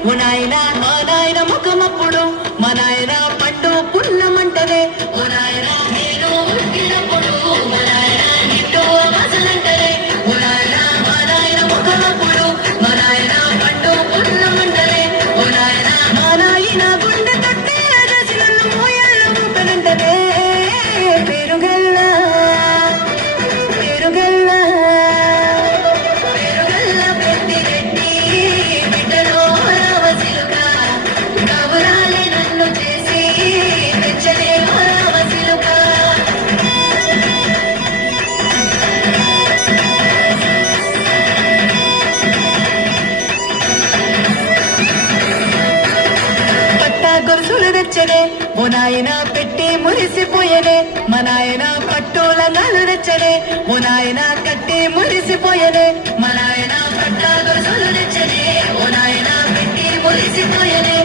ఓ నాయన మా నాయన ముఖమప్పుడు మా నాయన పండు పున్నమంటనే ఓ నాయన నేను పుట్టినప్పుడు మా నాయన నిండు అమసలంటనే ఓ నాయన మా నాయన ముఖమప్పుడు మా నాయన పండు పున్నమంటనే ఓ నాయన మా నాయన గుండె తట్టే రసి నన్ను మోయళ్ళ మూపనంటనే పేరుగల్ల పేరుగల్ల పేరుగల్ల పెద్దిరెడ్డి బిడ్డలో రావసిలుక కబురాలే నన్ను చేసి పెంచలే రావసిలుక పట్టా గొలుసులు తెచ్చనే ఓ నాయన పెట్టి మురిసిపోయనే మా నాయన పట్టుల నాలు తెచ్చనే ఓ నాయన కట్టి మురిసిపోయనే మా నాయన పట్టా గొలుసులు తెచ్చనే ఓ నాయన పెట్టి మురిసిపోయనే